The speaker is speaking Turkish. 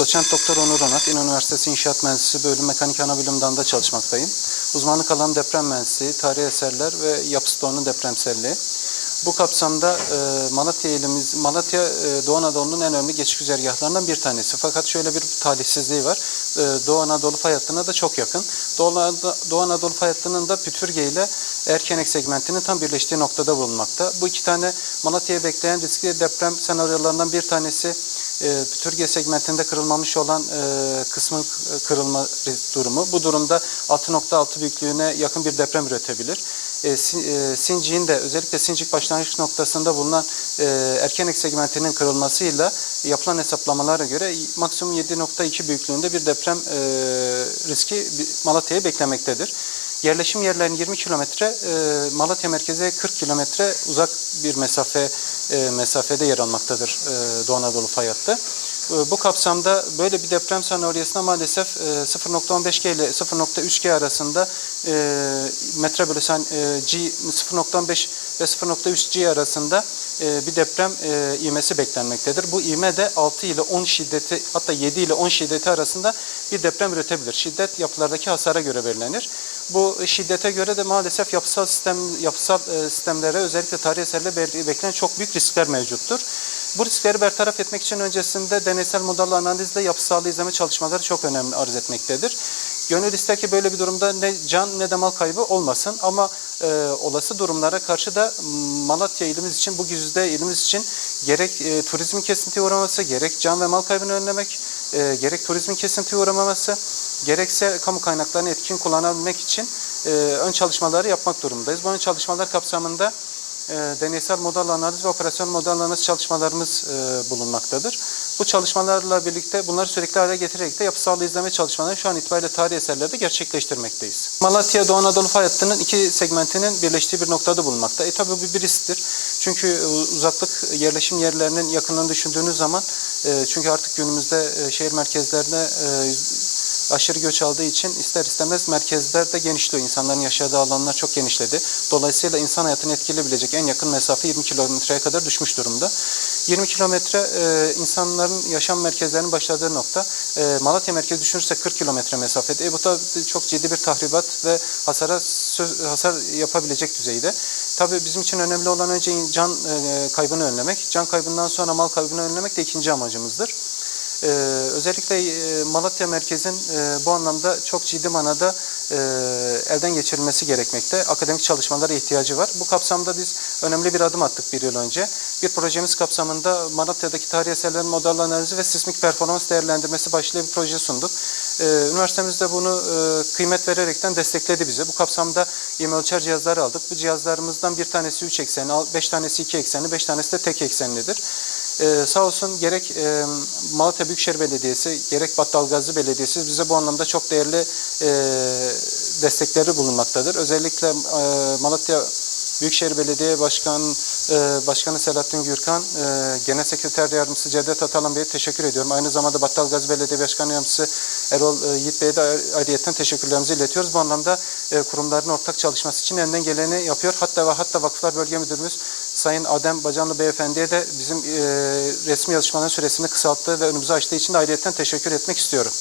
Doçent Doktor Onur Onat, İnan Üniversitesi İnşaat Mühendisliği Bölüm Mekanik Anabilim Dalı'nda çalışmaktayım. Uzmanlık alanım deprem mühendisliği, tarihi eserler ve yapı stoğunun depremselliği. Bu kapsamda e, Malatya ilimiz, Malatya e, Doğu Anadolu'nun en önemli geçiş güzergahlarından bir tanesi. Fakat şöyle bir talihsizliği var. E, Doğu Anadolu fay hattına da çok yakın. Doğu, Doğu Anadolu fay hattının da Pütürge ile Erkenek segmentinin tam birleştiği noktada bulunmakta. Bu iki tane Malatya'yı bekleyen riskli deprem senaryolarından bir tanesi e, Pütürge segmentinde kırılmamış olan e, kısmın e, kırılma durumu. Bu durumda 6.6 büyüklüğüne yakın bir deprem üretebilir. E, e, Sincik'in de özellikle Sincik başlangıç noktasında bulunan e, Erkenek segmentinin kırılmasıyla yapılan hesaplamalara göre maksimum 7.2 büyüklüğünde bir deprem e, riski Malatya'yı beklemektedir. Yerleşim yerlerinin 20 kilometre, e, Malatya merkeze 40 kilometre uzak bir mesafe e, mesafede yer almaktadır e, Doğu Anadolu fay. E, Bu kapsamda böyle bir deprem senaryosunda maalesef e, 0.15G ile 0.3G arasında metre bölü e, G 0.15 ve 0.3G arasında bir deprem e, beklenmektedir. Bu ivme de 6 ile 10 şiddeti hatta 7 ile 10 şiddeti arasında bir deprem üretebilir. Şiddet yapılardaki hasara göre belirlenir. Bu şiddete göre de maalesef yapısal sistem yapısal e, sistemlere özellikle tarihi eserle be- beklenen çok büyük riskler mevcuttur. Bu riskleri bertaraf etmek için öncesinde deneysel model analizle yapısal izleme çalışmaları çok önemli arz etmektedir. Gönül ister ki böyle bir durumda ne can ne de mal kaybı olmasın ama e, olası durumlara karşı da Malatya ilimiz için, bu güzide ilimiz için gerek e, turizmin kesintiye uğraması, gerek can ve mal kaybını önlemek, e, gerek turizmin kesintiye uğramaması, gerekse kamu kaynaklarını etkin kullanabilmek için e, ön çalışmaları yapmak durumundayız. Bu ön çalışmalar kapsamında e, deneysel model analiz ve operasyon model analiz çalışmalarımız e, bulunmaktadır. Bu çalışmalarla birlikte bunları sürekli hale getirerek de yapısal izleme çalışmalarını şu an itibariyle tarihi eserlerde gerçekleştirmekteyiz. Malatya Doğu Anadolu fay iki segmentinin birleştiği bir noktada bulunmakta. E tabi bu bir risktir. Çünkü e, uzaklık yerleşim yerlerinin yakınlığını düşündüğünüz zaman e, çünkü artık günümüzde e, şehir merkezlerine e, aşırı göç aldığı için ister istemez merkezler de genişliyor. İnsanların yaşadığı alanlar çok genişledi. Dolayısıyla insan hayatını etkileyebilecek en yakın mesafe 20 kilometreye kadar düşmüş durumda. 20 kilometre e, insanların yaşam merkezlerinin başladığı nokta. E, Malatya merkezi düşünürsek 40 kilometre mesafede. E, bu da çok ciddi bir tahribat ve hasara hasar yapabilecek düzeyde. Tabii bizim için önemli olan önce can e, kaybını önlemek. Can kaybından sonra mal kaybını önlemek de ikinci amacımızdır. Ee, özellikle e, Malatya merkezin e, bu anlamda çok ciddi manada e, elden geçirilmesi gerekmekte. Akademik çalışmalara ihtiyacı var. Bu kapsamda biz önemli bir adım attık bir yıl önce. Bir projemiz kapsamında Malatya'daki tarihi eserlerin model analizi ve sismik performans değerlendirmesi başlığı bir proje sunduk. Ee, üniversitemiz de bunu e, kıymet vererekten destekledi bize. Bu kapsamda ivme ölçer cihazları aldık. Bu cihazlarımızdan bir tanesi 3 eksenli, 5 tanesi 2 eksenli, 5 tanesi de tek eksenlidir. Ee, sağ olsun gerek e, Malatya Büyükşehir Belediyesi gerek Battalgazi Belediyesi bize bu anlamda çok değerli e, destekleri bulunmaktadır. Özellikle e, Malatya Büyükşehir Belediye Başkan Başkanı Selahattin Gürkan, Genel Sekreter Yardımcısı Cevdet Atalan Bey'e teşekkür ediyorum. Aynı zamanda Battalgazi Belediye Başkanı Yardımcısı Erol e, Yiğit Bey'e de ayrıyeten teşekkürlerimizi iletiyoruz. Bu anlamda kurumların ortak çalışması için elinden geleni yapıyor. Hatta ve hatta Vakıflar Bölge Müdürümüz Sayın Adem Bacanlı Beyefendi'ye de bizim e, resmi yazışmaların süresini kısalttığı ve önümüzü açtığı için de ayrıyeten teşekkür etmek istiyorum.